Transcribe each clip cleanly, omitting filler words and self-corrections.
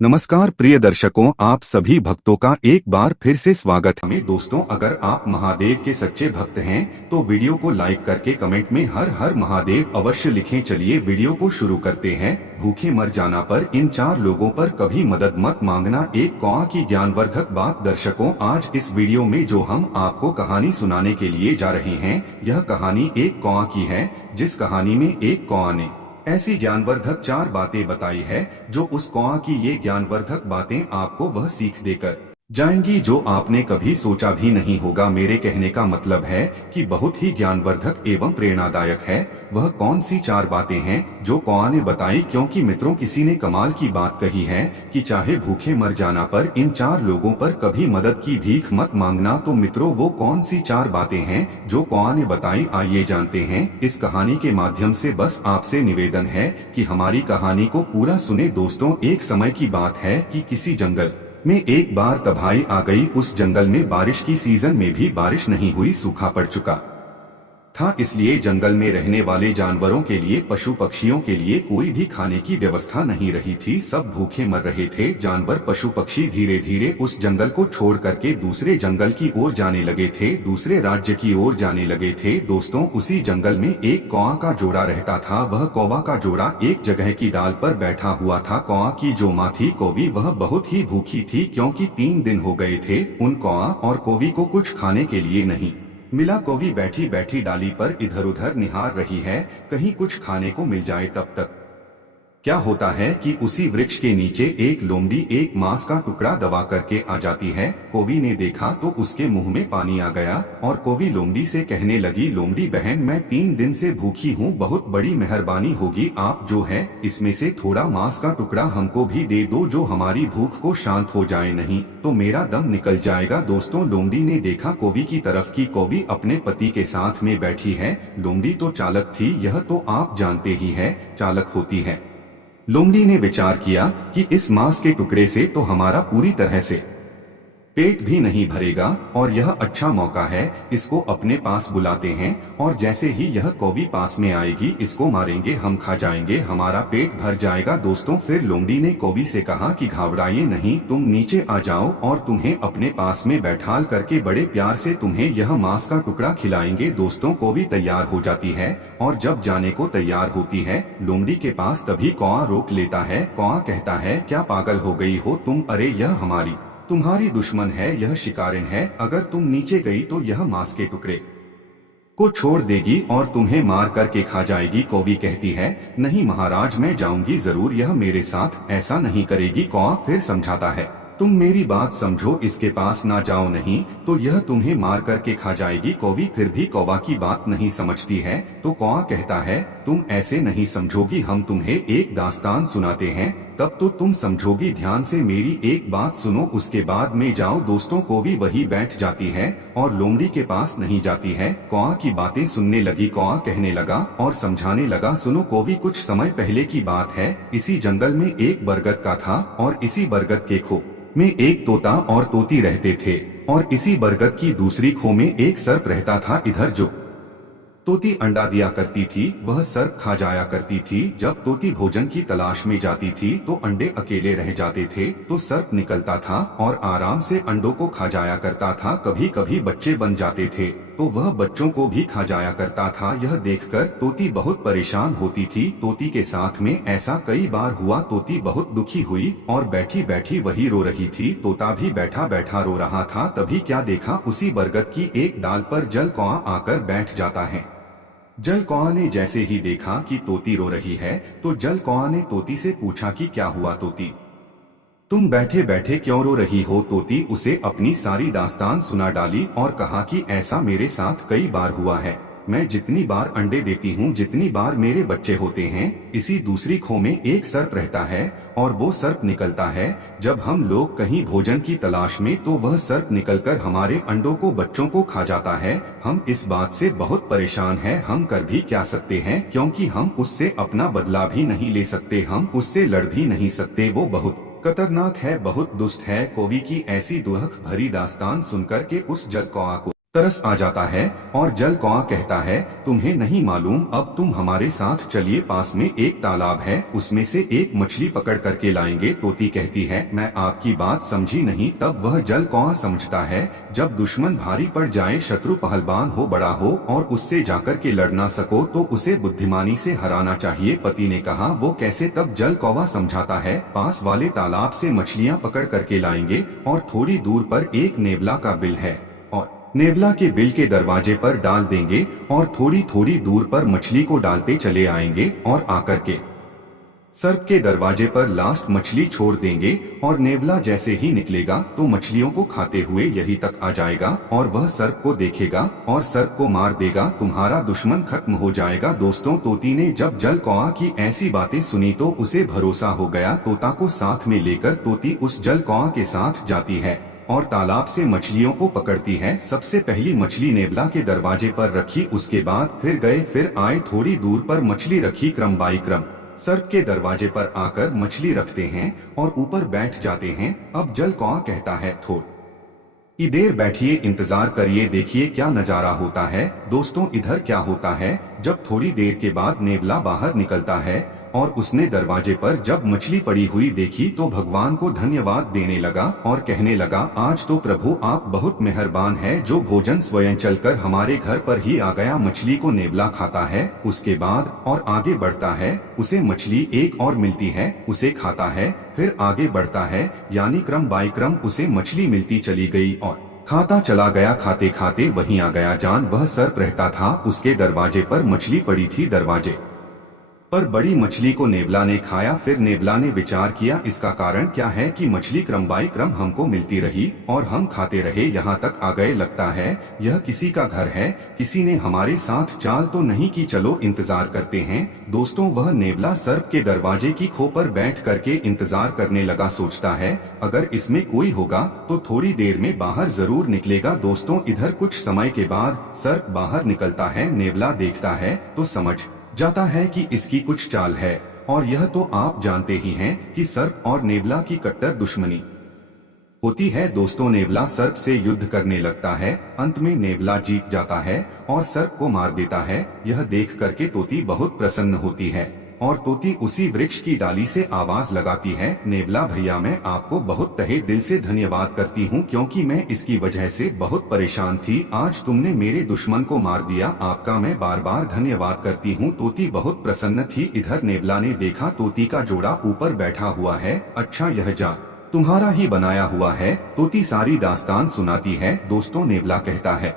नमस्कार प्रिय दर्शकों, आप सभी भक्तों का एक बार फिर से स्वागत है। दोस्तों, अगर आप महादेव के सच्चे भक्त हैं तो वीडियो को लाइक करके कमेंट में हर हर महादेव अवश्य लिखें। चलिए वीडियो को शुरू करते हैं। भूखे मर जाना पर इन 4 लोगों पर कभी मदद मत मांगना, एक कौआ की ज्ञानवर्धक बात। दर्शकों, आज इस वीडियो में जो हम आपको कहानी सुनाने के लिए जा रहे हैं, यह कहानी एक कौआ की है। जिस कहानी में एक कौआ ने ऐसी ज्ञानवर्धक 4 बातें बताई है, जो उस कौआ की ये ज्ञानवर्धक बातें आपको वह सीख देकर जाएंगी जो आपने कभी सोचा भी नहीं होगा। मेरे कहने का मतलब है कि बहुत ही ज्ञानवर्धक एवं प्रेरणादायक है। वह कौन सी 4 बातें हैं जो कौआ ने बताई? क्योंकि मित्रों, किसी ने कमाल की बात कही है कि चाहे भूखे मर जाना पर इन 4 लोगों पर कभी मदद की भीख मत मांगना। तो मित्रों, वो कौन सी 4 बातें हैं जो कौआ ने बताई, आइए जानते हैं। इस कहानी के माध्यम से बस आपसे निवेदन है कि हमारी कहानी को पूरा सुने। दोस्तों, एक समय की बात है कि किसी जंगल में एक बार तबाही आ गई। उस जंगल में बारिश की सीजन में भी बारिश नहीं हुई, सूखा पड़ चुका था। इसलिए जंगल में रहने वाले जानवरों के लिए, पशु पक्षियों के लिए कोई भी खाने की व्यवस्था नहीं रही थी। सब भूखे मर रहे थे। जानवर, पशु पक्षी धीरे धीरे उस जंगल को छोड़ करके दूसरे जंगल की ओर जाने लगे थे, दूसरे राज्य की ओर जाने लगे थे। दोस्तों, उसी जंगल में एक कौआ का जोड़ा रहता था। वह कौवा का जोड़ा एक जगह की डाल पर बैठा हुआ था। कौआ की जो माँ थी कौवी, वह बहुत ही भूखी थी, क्योंकि 3 दिन हो गए थे उन कौआ और कौवी को कुछ खाने के लिए नहीं मिला। कौवी बैठी बैठी डाली पर इधर उधर निहार रही है, कहीं कुछ खाने को मिल जाए। तब तक क्या होता है कि उसी वृक्ष के नीचे एक लोमड़ी एक मांस का टुकड़ा दबा करके आ जाती है। कौवी ने देखा तो उसके मुंह में पानी आ गया और कौवी लोमड़ी से कहने लगी, लोमड़ी बहन, मैं 3 दिन से भूखी हूँ, बहुत बड़ी मेहरबानी होगी, आप जो है इसमें से थोड़ा मांस का टुकड़ा हमको भी दे दो, जो हमारी भूख को शांत हो जाए, नहीं तो मेरा दम निकल जाएगा। दोस्तों, लोमड़ी ने देखा कौवी की तरफ की कौवी अपने पति के साथ में बैठी है। लोमड़ी तो चालक थी, यह तो आप जानते ही है, चालक होती है। लोमड़ी ने विचार किया कि इस मांस के टुकड़े से तो हमारा पूरी तरह से पेट भी नहीं भरेगा और यह अच्छा मौका है, इसको अपने पास बुलाते हैं और जैसे ही यह कौवी पास में आएगी, इसको मारेंगे, हम खा जाएंगे, हमारा पेट भर जाएगा। दोस्तों, फिर लोमड़ी ने कौवी से कहा कि घबराइए नहीं, तुम नीचे आ जाओ और तुम्हें अपने पास में बैठाल करके बड़े प्यार से तुम्हें यह मांस का टुकड़ा खिलाएंगे। दोस्तों, कौवी तैयार हो जाती है और जब जाने को तैयार होती है लोमड़ी के पास, तभी कौआ रोक लेता है। कौआ कहता है, क्या पागल हो गई हो तुम? अरे यह तुम्हारी दुश्मन है, यह शिकारिन है, अगर तुम नीचे गई तो यह मांस के टुकड़े को छोड़ देगी और तुम्हें मार करके खा जाएगी। कौवी कहती है, नहीं महाराज, मैं जाऊंगी जरूर, यह मेरे साथ ऐसा नहीं करेगी। कौआ फिर समझाता है, तुम मेरी बात समझो, इसके पास ना जाओ, नहीं तो यह तुम्हें मार करके खा जाएगी। कौवी फिर भी कौवा की बात नहीं समझती है, तो कौआ कहता है, तुम ऐसे नहीं समझोगी, हम तुम्हें एक दास्तान सुनाते हैं, तब तो तुम समझोगी। ध्यान से मेरी एक बात सुनो, उसके बाद में जाओ। दोस्तों, कौवी वही बैठ जाती है और लोमड़ी के पास नहीं जाती है। कौआ की बातें सुनने लगी। कौआ कहने लगा और समझाने लगा, सुनो कौवी, कुछ समय पहले की बात है, इसी जंगल में एक बरगद का था और इसी बरगद के खो में एक तोता और तोती रहते थे और इसी बरगद की दूसरी खो में एक सर्प रहता था। इधर जो तोती अंडा दिया करती थी, वह सर्प खा जाया करती थी। जब तोती भोजन की तलाश में जाती थी तो अंडे अकेले रह जाते थे, तो सर्प निकलता था और आराम से अंडों को खा जाया करता था। कभी कभी बच्चे बन जाते थे तो वह बच्चों को भी खा जाया करता था। यह देखकर तोती बहुत परेशान होती थी। तोती के साथ में ऐसा कई बार हुआ। तोती बहुत दुखी हुई और बैठी बैठी वही रो रही थी। तोता भी बैठा बैठा रो रहा था। तभी क्या देखा, उसी बरगद की एक डाल पर जल कौआ आकर बैठ जाता है। जल कौआ ने जैसे ही देखा कि तोती रो रही है, तो जल कौआ ने तोती से पूछा कि क्या हुआ तोती, तुम बैठे बैठे क्यों रो रही हो? तोती उसे अपनी सारी दास्तान सुना डाली और कहा कि ऐसा मेरे साथ कई बार हुआ है, मैं जितनी बार अंडे देती हूँ, जितनी बार मेरे बच्चे होते हैं, इसी दूसरी खो में एक सर्प रहता है और वो सर्प निकलता है जब हम लोग कहीं भोजन की तलाश में, तो वह सर्प निकलकर हमारे अंडों को, बच्चों को खा जाता है। हम इस बात से बहुत परेशान हैं, हम कर भी क्या सकते हैं, क्योंकि हम उससे अपना बदला भी नहीं ले सकते, हम उससे लड़ भी नहीं सकते, वो बहुत खतरनाक है, बहुत दुष्ट है। कौवी की ऐसी दुख भरी दास्तान सुनकर के उस जल कौआ को तरस आ जाता है और जल कौआ कहता है, तुम्हें नहीं मालूम, अब तुम हमारे साथ चलिए, पास में एक तालाब है, उसमें से एक मछली पकड़ करके लाएंगे। तोती कहती है, मैं आपकी बात समझी नहीं। तब वह जल कौआ समझता है, जब दुश्मन भारी पड़ जाए, शत्रु पहलवान हो, बड़ा हो और उससे जाकर के लड़ ना सको तो उसे बुद्धिमानी से हराना चाहिए। पति ने कहा, वो कैसे? तब जल कौवा समझाता है, पास वाले तालाब से मछलियाँ पकड़ करके लाएंगे और थोड़ी दूर पर एक नेवला का बिल है और नेवला के बिल के दरवाजे पर डाल देंगे और थोड़ी थोड़ी दूर पर मछली को डालते चले आएंगे और आकर के सर्प के दरवाजे पर लास्ट मछली छोड़ देंगे और नेवला जैसे ही निकलेगा तो मछलियों को खाते हुए यहीं तक आ जाएगा और वह सर्प को देखेगा और सर्प को मार देगा। तुम्हारा दुश्मन खत्म हो जाएगा। दोस्तों, तोती ने जब जल कौआ की ऐसी बातें सुनी तो उसे भरोसा हो गया। तोता को साथ में लेकर तोती उस जल कौआ के साथ जाती है और तालाब से मछलियों को पकड़ती है। सबसे पहली मछली नेवला के दरवाजे पर रखी, उसके बाद फिर गए फिर आए, थोड़ी दूर पर मछली रखी, क्रम बाई क्रम सर्प के दरवाजे पर आकर मछली रखते हैं और ऊपर बैठ जाते हैं। अब जल कौआ कहता है, थोड़ी देर बैठिए, इंतजार करिए, देखिए क्या नजारा होता है। दोस्तों, इधर क्या होता है, जब थोड़ी देर के बाद नेवला बाहर निकलता है और उसने दरवाजे पर जब मछली पड़ी हुई देखी तो भगवान को धन्यवाद देने लगा और कहने लगा, आज तो प्रभु आप बहुत मेहरबान है, जो भोजन स्वयं चलकर हमारे घर पर ही आ गया। मछली को नेवला खाता है, उसके बाद और आगे बढ़ता है, उसे मछली एक और मिलती है, उसे खाता है, फिर आगे बढ़ता है, यानी क्रम बाई क्रम उसे मछली मिलती चली गई और खाता चला गया। खाते खाते वहीं आ गया जान, वह सर्प रहता था, उसके दरवाजे पर मछली पड़ी थी। दरवाजे पर बड़ी मछली को नेवला ने खाया। फिर नेवला ने विचार किया, इसका कारण क्या है कि मछली क्रम बाई क्रम हमको मिलती रही और हम खाते रहे, यहाँ तक आ गए, लगता है यह किसी का घर है, किसी ने हमारे साथ चाल तो नहीं की, चलो इंतजार करते हैं। दोस्तों, वह नेवला सर्प के दरवाजे की खो पर बैठ करके इंतजार करने लगा, सोचता है अगर इसमें कोई होगा तो थोड़ी देर में बाहर जरूर निकलेगा। दोस्तों, इधर कुछ समय के बाद सर्प बाहर निकलता है, नेवला देखता है तो समझ जाता है कि इसकी कुछ चाल है और यह तो आप जानते ही हैं कि सर्प और नेवला की कट्टर दुश्मनी होती है। दोस्तों, नेवला सर्प से युद्ध करने लगता है, अंत में नेवला जीत जाता है और सर्प को मार देता है। यह देख करके तोती बहुत प्रसन्न होती है और तोती उसी वृक्ष की डाली से आवाज लगाती है, नेवला भैया, मैं आपको बहुत तहे दिल से धन्यवाद करती हूँ, क्योंकि मैं इसकी वजह से बहुत परेशान थी। आज तुमने मेरे दुश्मन को मार दिया, आपका मैं बार बार धन्यवाद करती हूँ। तोती बहुत प्रसन्न थी। इधर नेवला ने देखा तोती का जोड़ा ऊपर बैठा हुआ है, अच्छा यह जाल तुम्हारा ही बनाया हुआ है। तोती सारी दास्तान सुनाती है। दोस्तों, नेवला कहता है,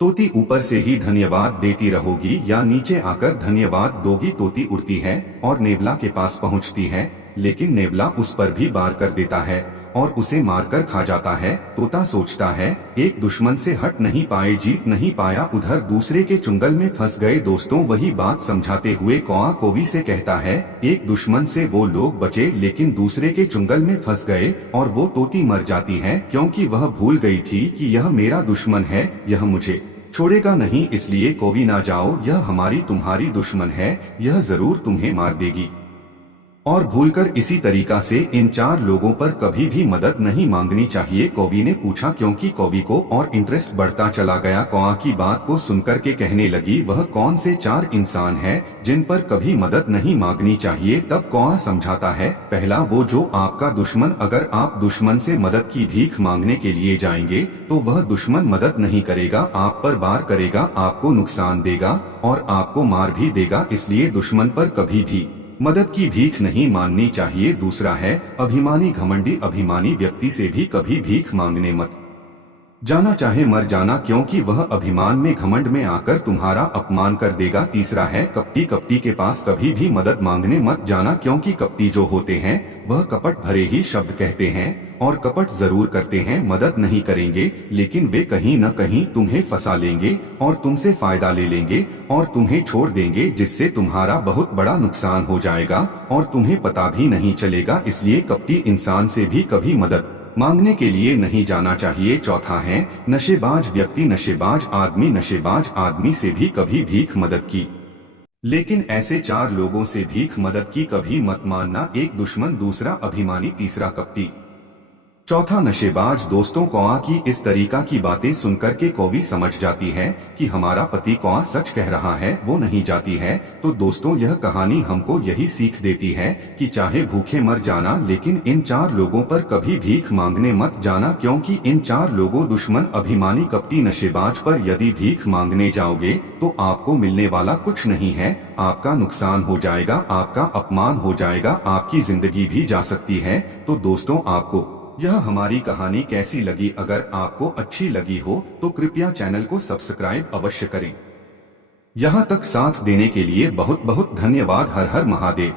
तोती ऊपर से ही धन्यवाद देती रहोगी या नीचे आकर धन्यवाद दोगी? तोती उड़ती है और नेवला के पास पहुंचती है, लेकिन नेवला उस पर भी वार कर देता है और उसे मारकर खा जाता है। तोता सोचता है, एक दुश्मन से हट नहीं पाए, जीत नहीं पाया, उधर दूसरे के चुंगल में फंस गए। दोस्तों, वही बात समझाते हुए कौआ कोवी से कहता है, एक दुश्मन से वो लोग बचे लेकिन दूसरे के चुंगल में फंस गए और वो तोती मर जाती है, क्योंकि वह भूल गई थी कि यह मेरा दुश्मन है, यह मुझे छोड़ेगा नहीं, इसलिए कोवी ना जाओ, यह हमारी तुम्हारी दुश्मन है, यह जरूर तुम्हें मार देगी। और भूलकर इसी तरीका से इन चार लोगों पर कभी भी मदद नहीं मांगनी चाहिए। कौवी ने पूछा, क्योंकि कौवी को और इंटरेस्ट बढ़ता चला गया। कौआ की बात को सुनकर के कहने लगी, वह कौन से चार इंसान हैं जिन पर कभी मदद नहीं मांगनी चाहिए? तब कौआ समझाता है, पहला वो जो आपका दुश्मन, अगर आप दुश्मन से मदद की भीख मांगने के लिए जाएंगे तो वह दुश्मन मदद नहीं करेगा, आप पर वार करेगा, आपको नुकसान देगा और आपको मार भी देगा, इसलिए दुश्मन पर कभी भी मदद की भीख नहीं मांगनी चाहिए। दूसरा है अभिमानी घमंडी, अभिमानी व्यक्ति से भी कभी भीख मांगने मत जाना, चाहे मर जाना, क्योंकि वह अभिमान में घमंड में आकर तुम्हारा अपमान कर देगा। तीसरा है कपटी, कपटी के पास कभी भी मदद मांगने मत जाना, क्योंकि कपटी जो होते हैं वह कपट भरे ही शब्द कहते हैं और कपट जरूर करते हैं, मदद नहीं करेंगे लेकिन वे कहीं न कहीं तुम्हें फंसा लेंगे और तुमसे फायदा ले लेंगे और तुम्हें छोड़ देंगे, जिससे तुम्हारा बहुत बड़ा नुकसान हो जाएगा और तुम्हें पता भी नहीं चलेगा। इसलिए कपटी इंसान से भी कभी मदद मांगने के लिए नहीं जाना चाहिए। चौथा है नशेबाज व्यक्ति, नशेबाज आदमी से भी कभी भीख मदद की, लेकिन ऐसे चार लोगों से भीख मदद की कभी मत मानना, एक दुश्मन, दूसरा अभिमानी, तीसरा कपटी, चौथा नशेबाज दोस्तों कौआ की इस तरीका की बातें सुनकर के कौवी समझ जाती है कि हमारा पति कौआ सच कह रहा है, वो नहीं जाती है। तो दोस्तों यह कहानी हमको यही सीख देती है कि चाहे भूखे मर जाना, लेकिन इन 4 लोगों पर कभी भीख मांगने मत जाना, क्योंकि इन 4 लोगों दुश्मन अभिमानी कपटी नशेबाज पर यदि भीख मांगने जाओगे तो आपको मिलने वाला कुछ नहीं है, आपका नुकसान हो जाएगा, आपका अपमान हो जाएगा, आपकी जिंदगी भी जा सकती है। तो दोस्तों आपको यह हमारी कहानी कैसी लगी? अगर आपको अच्छी लगी हो तो कृपया चैनल को सब्सक्राइब अवश्य करें। यहाँ तक साथ देने के लिए बहुत बहुत धन्यवाद। हर हर महादेव।